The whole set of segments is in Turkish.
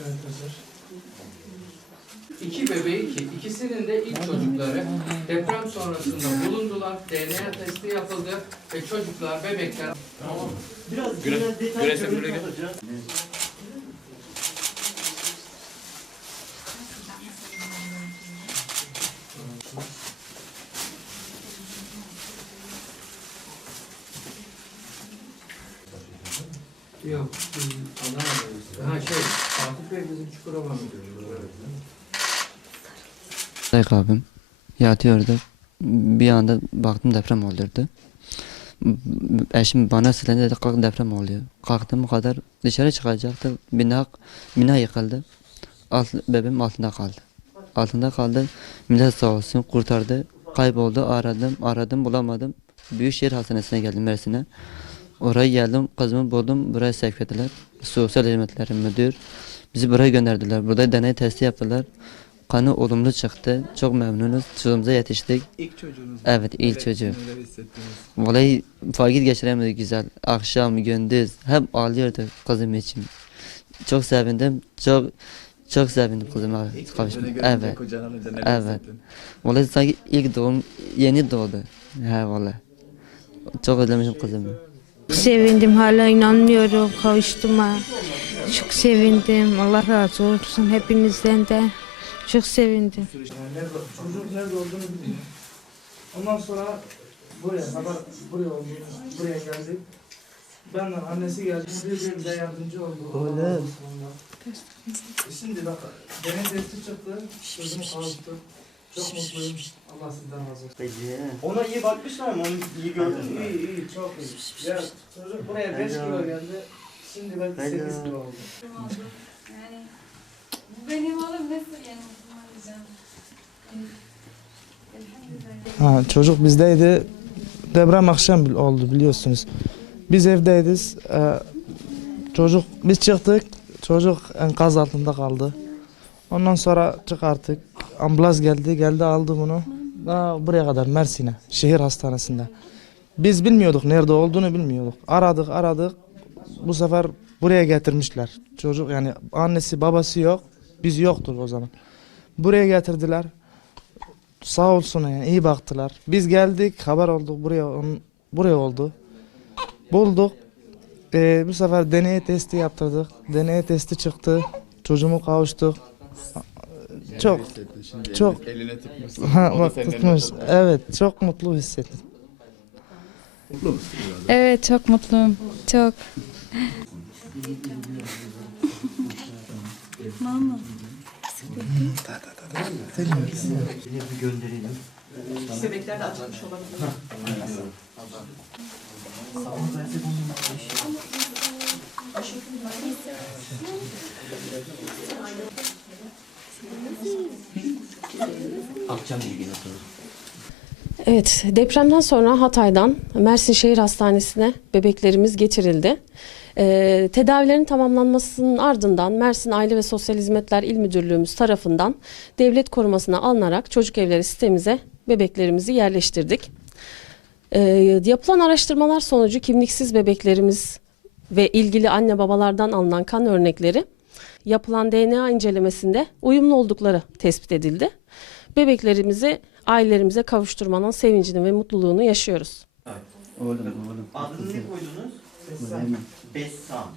Evet hazır. İki bebeği ki ikisinin de ilk çocukları deprem sonrasında bulundular. DNA testi yapıldı ve çocuklar bebekler... Tamam. Biraz, Güre, biraz detay Güre, görüntü Güre. alacağız. Yok. Ha şey, Fatih Bey bizim Çukurova müdürümüz. Dayık abim yatıyordu. Bir anda baktım deprem oluyordu. Eşim bana seslendi dedi kalk deprem oluyor. Kalktım o kadar dışarı çıkacaktı. Bina, bina yıkıldı. Alt, bebeğim altında kaldı. Altında kaldı. Millet sağ olsun kurtardı. Kayboldu aradım aradım bulamadım. Büyükşehir Hastanesi'ne geldim Mersin'e. Oraya geldim kızımı buldum buraya sevk ettiler. Sosyal hizmetler müdür. Bizi buraya gönderdiler. Burada deney testi yaptılar. Kanı olumlu çıktı. Çok memnunuz. Çocuğumuza yetiştik. İlk çocuğunuz. Evet ilk Neler- çocuğu. Neler hissettiniz? Vallahi vakit geçiremedik güzel. Akşam, gündüz hep ağlıyordu kızım için. Çok sevindim. Çok çok sevindim kızıma görünce Evet. Evet. Vallahi sanki ilk doğum yeni doğdu. He vallahi. Çok özlemişim kızımı. Sevindim hala inanmıyorum kavuştuğuma. Çok sevindim. Allah razı olsun hepinizden de. Çok sevindim. Yani nerede, çocuk nerede olduğunu bilmiyor. Ondan sonra buraya haber buraya oldu. Buraya geldik. Benden annesi geldi. Birbirimize yardımcı oldu. Öyle. Şimdi bak deney testi çıktı. Çocuğumu kavuştuk. Çok mutluyum. Allah sizden razı olsun. Peki. Ona iyi bakmışlar ama onu iyi gördün mü? İyi iyi çok iyi. Ya çocuk buraya 5 Helal. kilo geldi. Şimdi Helal. 8 kilo oldu. Yani bu benim oğlum nasıl yani diyeceğim. Elhamdülillah. Ha, çocuk bizdeydi. Deprem akşam oldu biliyorsunuz. Biz evdeydiz. Ee, çocuk biz çıktık. Çocuk enkaz altında kaldı. Ondan sonra çıkarttık. Ambulans geldi. Geldi aldı bunu. Daha buraya kadar Mersin'e. Şehir hastanesinde. Biz bilmiyorduk nerede olduğunu bilmiyorduk. Aradık aradık. Bu sefer buraya getirmişler. Çocuk yani annesi babası yok. Biz yoktuk o zaman. Buraya getirdiler. Sağ olsun yani iyi baktılar. Biz geldik haber olduk buraya buraya oldu. Bulduk. Ee, bu sefer deney testi yaptırdık. Deney testi çıktı. Çocuğumu kavuştuk. Çok şimdi? çok- Eline, tutmuşsun. ha, bak tutmuş. Evet çok mutlu hissettim. Mutlu musun? Evet çok mutluyum. Çok. Mama. Bir gönderelim. Bebekler de açılmış olabilir. Gün oturur. Evet, depremden sonra Hatay'dan Mersin Şehir Hastanesi'ne bebeklerimiz getirildi. Ee, tedavilerin tamamlanmasının ardından Mersin Aile ve Sosyal Hizmetler İl Müdürlüğümüz tarafından devlet korumasına alınarak çocuk evleri sitemize bebeklerimizi yerleştirdik. Ee, yapılan araştırmalar sonucu kimliksiz bebeklerimiz ve ilgili anne babalardan alınan kan örnekleri yapılan DNA incelemesinde uyumlu oldukları tespit edildi. Bebeklerimizi ailelerimize kavuşturmanın sevincini ve mutluluğunu yaşıyoruz. Oğlum oğlum. Adını ne koydunuz? Kuzeyim. Bessam.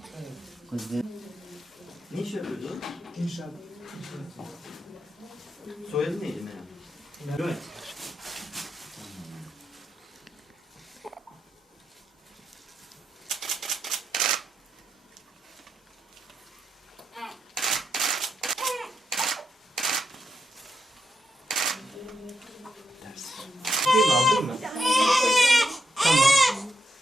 Kuzey. Ne iş yapıyordu? İnşallah. Soyadı neydi Meral? Evet. Değil mi aldın mı?